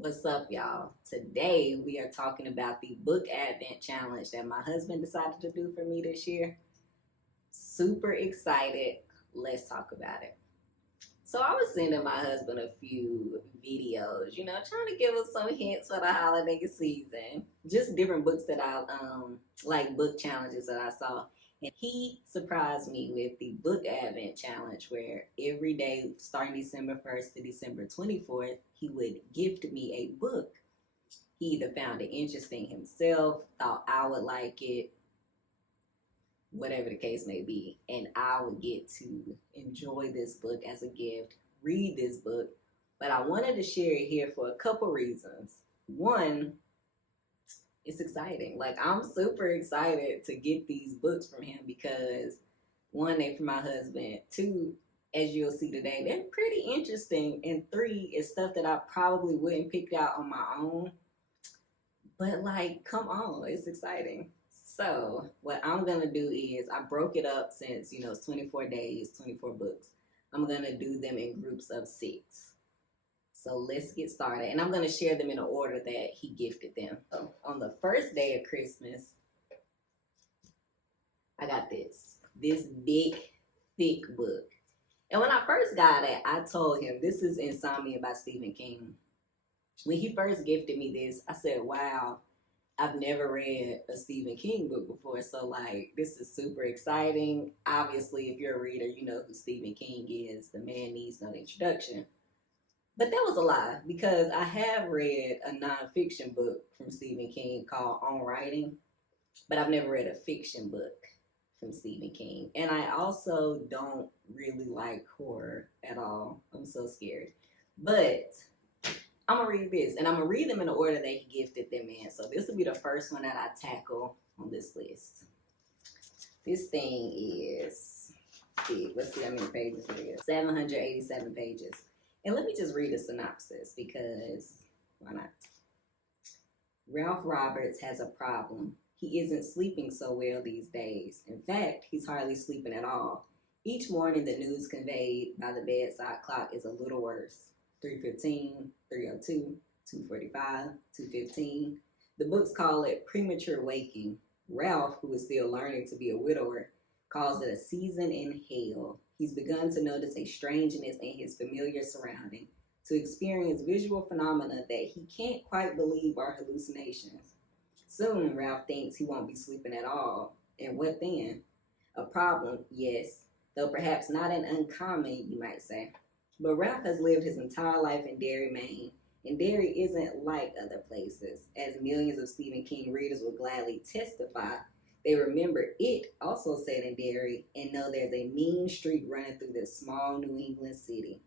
What's up, y'all? Today we are talking about the book advent challenge that my husband decided to do for me this year. Super excited. Let's talk about it. So I was sending my husband a few videos, trying to give us some hints for the holiday season. Just different books that I like book challenges that I saw. And he surprised me with the book advent challenge where every day starting December 1st to December 24th, he would gift me a book. He either found it interesting himself, thought I would like it, whatever the case may be, and I would get to enjoy this book as a gift, read this book. But I wanted to share it here for a couple reasons. One, it's exciting. Like, I'm super excited to get these books from him because one, they're for my husband. Two, as you'll see today, they're pretty interesting. And three, it's stuff that I probably wouldn't pick out on my own. But like, come on, it's exciting. So what I'm going to do is I broke it up since, it's 24 days, 24 books. I'm going to do them in groups of 6. So let's get started. And I'm going to share them in the order that he gifted them. So on the first day of Christmas, I got this big, thick book. And when I first got it, I told him, this is Insomnia by Stephen King. When he first gifted me this, I said, wow, I've never read a Stephen King book before. So like, this is super exciting. Obviously, if you're a reader, you know who Stephen King is. The man needs no introduction. But that was a lie because I have read a nonfiction book from Stephen King called On Writing, but I've never read a fiction book from Stephen King. And I also don't really like horror at all. I'm so scared. But I'm going to read this, and I'm going to read them in the order that he gifted them in. So this will be the first one that I tackle on this list. This thing is big. Let's see how many pages it is. 787 pages. And let me just read a synopsis because why not? Ralph Roberts has a problem. He isn't sleeping so well these days. In fact, he's hardly sleeping at all. Each morning, the news conveyed by the bedside clock is a little worse. 3:15, 3:02, 2:45, 2:15. The books call it premature waking. Ralph, who is still learning to be a widower, calls it a season in hell. He's begun to notice a strangeness in his familiar surrounding, to experience visual phenomena that he can't quite believe are hallucinations. Soon, Ralph thinks he won't be sleeping at all. And what then? A problem, yes, though perhaps not an uncommon, you might say. But Ralph has lived his entire life in Derry, Maine, and Derry isn't like other places, as millions of Stephen King readers will gladly testify. They remember it also set in Derry and know there's a mean street running through this small New England city.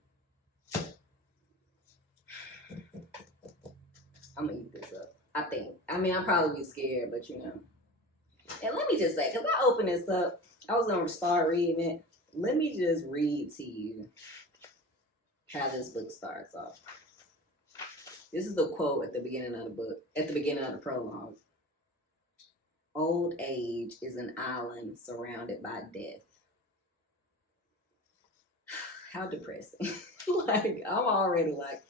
I'm going to eat this up, I think. I'll probably be scared, but And let me just say, because I opened this up, I was going to start reading it. Let me just read to you how this book starts off. This is the quote at the beginning of the book, at the beginning of the prologue. Old age is an island surrounded by death. How depressing. Like, I'm already like,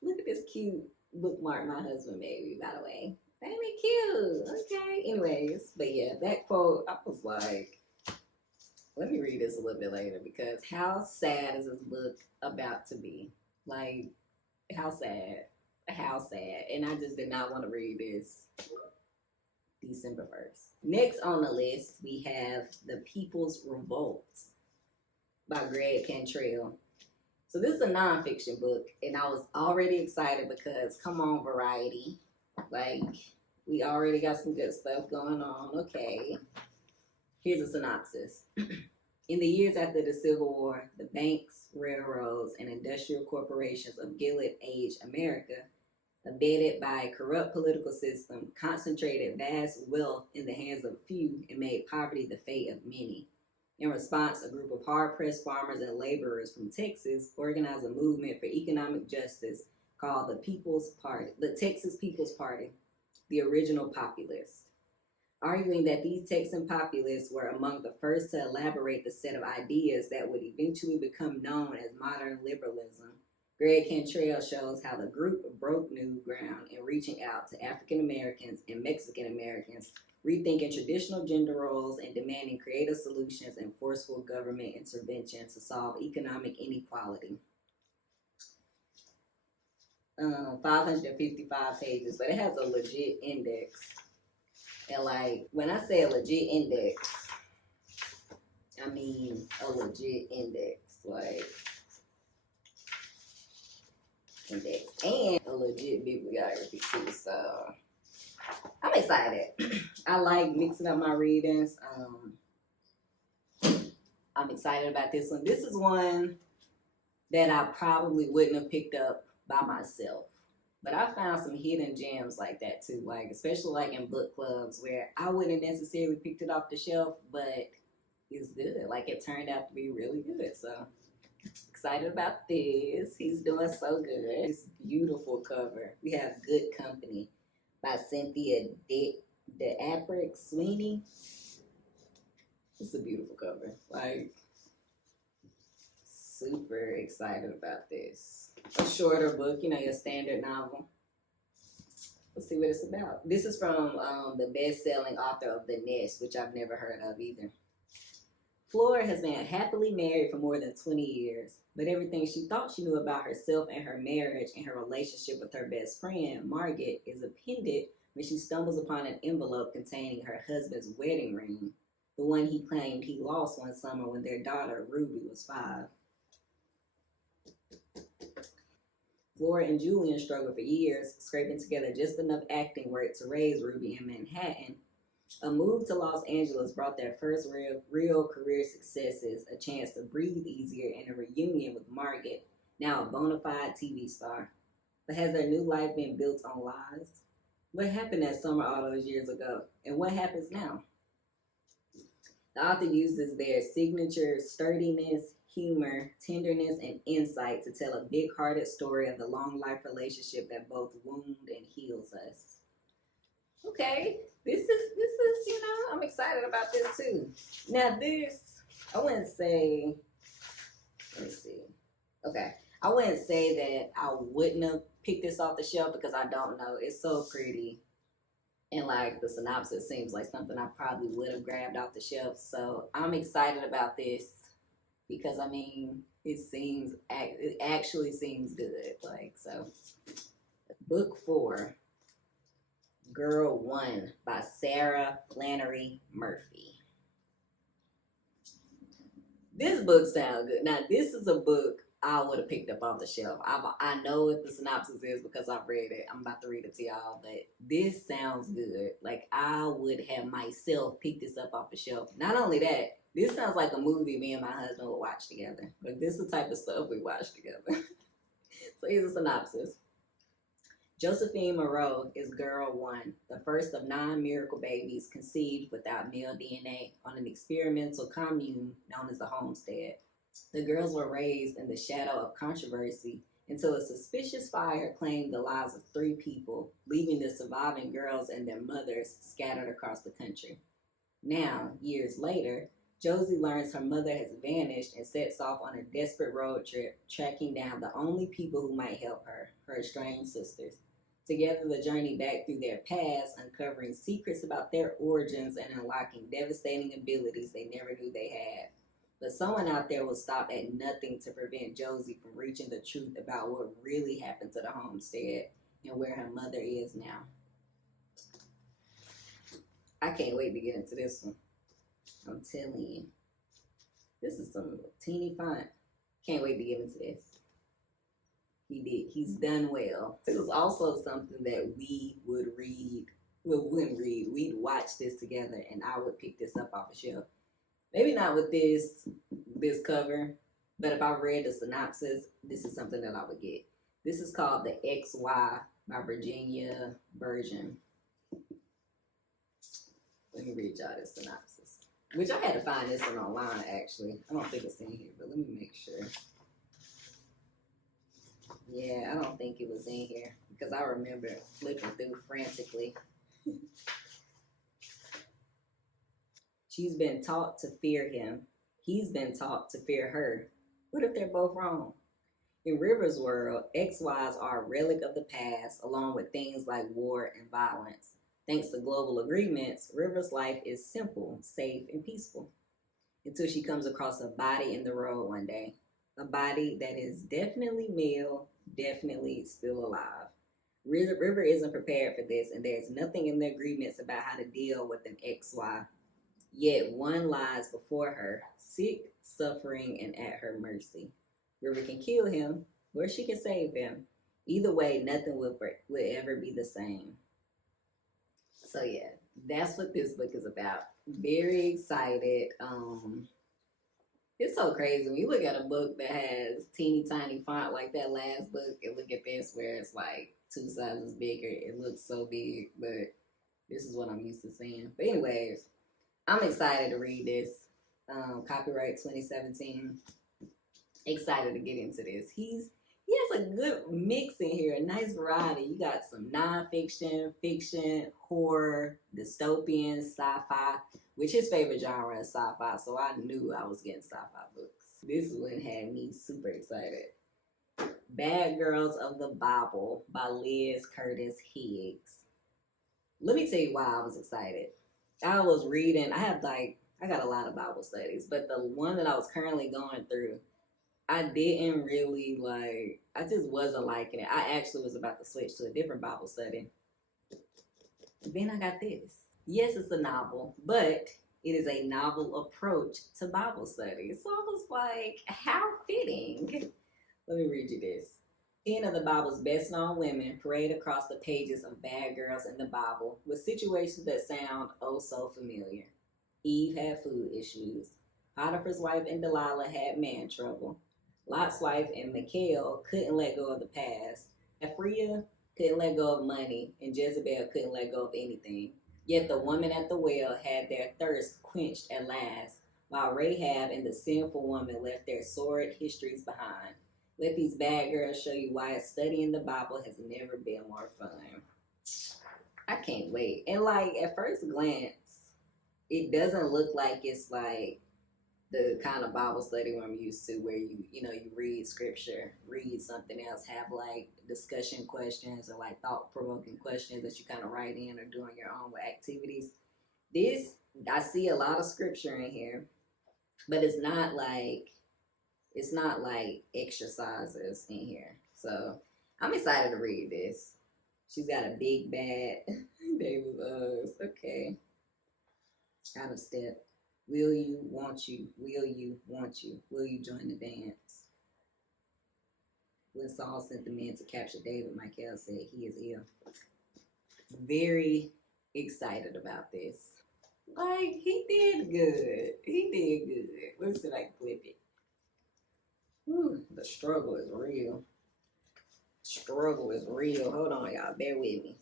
look at this cute bookmark my husband made me, by the way. Ain't it cute? Okay. Anyways, but yeah, that quote, I was like, let me read this a little bit later because how sad is this book about to be? Like, how sad? How sad? And I just did not want to read this December 1st. Next on the list, we have The People's Revolt by Gregg Cantrell. So this is a nonfiction book, and I was already excited because, come on, Variety. Like, we already got some good stuff going on. Okay. Here's a synopsis. In the years after the Civil War, the banks, railroads, and industrial corporations of Gilded Age America, abetted by a corrupt political system, concentrated vast wealth in the hands of a few and made poverty the fate of many. In response, a group of hard-pressed farmers and laborers from Texas organized a movement for economic justice called the Texas People's Party, the original Populists. Arguing that these Texan populists were among the first to elaborate the set of ideas that would eventually become known as modern liberalism, Gregg Cantrell shows how the group broke new ground in reaching out to African Americans and Mexican Americans, rethinking traditional gender roles and demanding creative solutions and forceful government intervention to solve economic inequality. 555 pages, but it has a legit index. And like, when I say a legit index, I mean a legit index. Like, index and a legit bibliography too. So I'm excited. I like mixing up my readings. I'm excited about this one. This is one that I probably wouldn't have picked up by myself. But I found some hidden gems like that too, like especially like in book clubs where I wouldn't necessarily picked it off the shelf, but it's good. Like it turned out to be really good. So excited about this. He's doing so good. This beautiful cover. We have Good Company by Cynthia de Sweeney. It's a beautiful cover. Like, super excited about this. A shorter book, you know, your standard novel. Let's see what it's about. This is from the best-selling author of The Nest, which I've never heard of either. Flora has been happily married for more than 20 years, but everything she thought she knew about herself and her marriage and her relationship with her best friend, Margaret, is appended when she stumbles upon an envelope containing her husband's wedding ring, the one he claimed he lost one summer when their daughter, Ruby, was 5. Flora and Julian struggled for years, scraping together just enough acting work to raise Ruby in Manhattan. A move to Los Angeles brought their first real career successes, a chance to breathe easier, and a reunion with Margaret, now a bona fide TV star. But has their new life been built on lies? What happened that summer all those years ago? And what happens now? The author uses their signature sturdiness, humor, tenderness, and insight to tell a big-hearted story of the long-life relationship that both wound and heals us. Okay, this is, you know, I'm excited about this too. Now this, I wouldn't say, let me see. Okay, I wouldn't say that I wouldn't have picked this off the shelf because I don't know. It's so pretty. And like the synopsis seems like something I probably would have grabbed off the shelf. So I'm excited about this because I mean, it actually seems good. Like, so book 4, Girl 1 by Sara Flannery Murphy. This book sounds good. Now this is a book I would have picked up off the shelf. I know what the synopsis is because I've read it. I'm about to read it to y'all, but this sounds good. Like, I would have myself picked this up off the shelf. Not only that, this sounds like a movie me and my husband would watch together. Like, this is the type of stuff we watch together. So here's a synopsis. Josephine Moreau is Girl 1, the first of 9 miracle babies conceived without male DNA on an experimental commune known as the Homestead. The girls were raised in the shadow of controversy until a suspicious fire claimed the lives of 3 people, leaving the surviving girls and their mothers scattered across the country. Now, years later, Josie learns her mother has vanished and sets off on a desperate road trip, tracking down the only people who might help her, her estranged sisters. Together, the journey back through their past, uncovering secrets about their origins and unlocking devastating abilities they never knew they had. But someone out there will stop at nothing to prevent Josie from reaching the truth about what really happened to the homestead and where her mother is now. I can't wait to get into this one. I'm telling you. This is some teeny font. Can't wait to get into this. He's done well. This is also something that we would read. Well, we wouldn't read. We'd watch this together and I would pick this up off the shelf. Maybe not with this cover, but if I read the synopsis, this is something that I would get. This is called The XY by Virginia Bergin. Let me read y'all this synopsis. Which I had to find this one online, actually. I don't think it's in here, but let me make sure. Yeah, I don't think it was in here because I remember flipping through frantically. She's been taught to fear him. He's been taught to fear her. What if they're both wrong? In River's world, XYs are a relic of the past, along with things like war and violence. Thanks to global agreements, River's life is simple, safe, and peaceful. Until she comes across a body in the road one day. A body that is definitely male, definitely still alive. River isn't prepared for this, and there's nothing in the agreements about how to deal with an XY. Yet one lies before her, sick, suffering, and at her mercy. River can kill him, or she can save him. Either way, nothing will ever be the same. So yeah, that's what this book is about. Very excited. It's so crazy when you look at a book that has teeny tiny font like that last book, and look at this where it's like 2 sizes bigger. It looks so big, but this is what I'm used to seeing. But anyways, I'm excited to read this. Copyright 2017. Excited to get into this. He has a good mix in here, a nice variety. You got some nonfiction, fiction, horror, dystopian, sci-fi, which his favorite genre is sci-fi, so I knew I was getting sci-fi books. This one had me super excited. Bad Girls of the Bible by Liz Curtis Higgs. Let me tell you why I was excited. I was reading, I got a lot of Bible studies, but the one that I was currently going through, I didn't really I just wasn't liking it. I actually was about to switch to a different Bible study. Then I got this. Yes, it's a novel, but it is a novel approach to Bible study. So I was like, how fitting. Let me read you this. 10 of the Bible's best known women parade across the pages of Bad Girls in the Bible with situations that sound oh so familiar. Eve had food issues. Potiphar's wife and Delilah had man trouble. Lot's wife and Mikhail couldn't let go of the past. Ephraim couldn't let go of money, and Jezebel couldn't let go of anything. Yet the woman at the well had their thirst quenched at last, while Rahab and the sinful woman left their sordid histories behind. Let these bad girls show you why studying the Bible has never been more fun. I can't wait. And at first glance, it doesn't look like it's the kind of Bible study where I'm used to, where you read scripture, read something else, have discussion questions or thought-provoking questions that you kind of write in or do on your own with activities. This, I see a lot of scripture in here, but it's not like exercises in here. So I'm excited to read this. She's got a big bad David Uggs. Okay. Out of step. Will you, want you, will you, want you, will you join the dance? When Saul sent the men to capture David, Michael said he is ill. Very excited about this. He did good. He did good. Let's see if I can flip it. Whew, the struggle is real. Struggle is real. Hold on, y'all. Bear with me.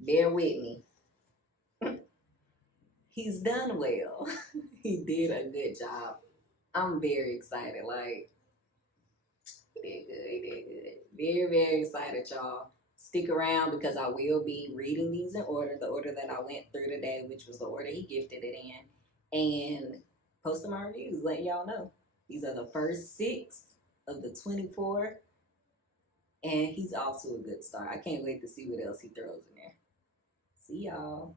Bear with me. He's done well. He did a good job. I'm very excited. He did good. He did good. Very, very excited, y'all. Stick around because I will be reading these in order, the order that I went through today, which was the order he gifted it in, and posting my reviews, letting y'all know. These are the first 6 of the 24, and he's off to a good start. I can't wait to see what else he throws in there. See y'all.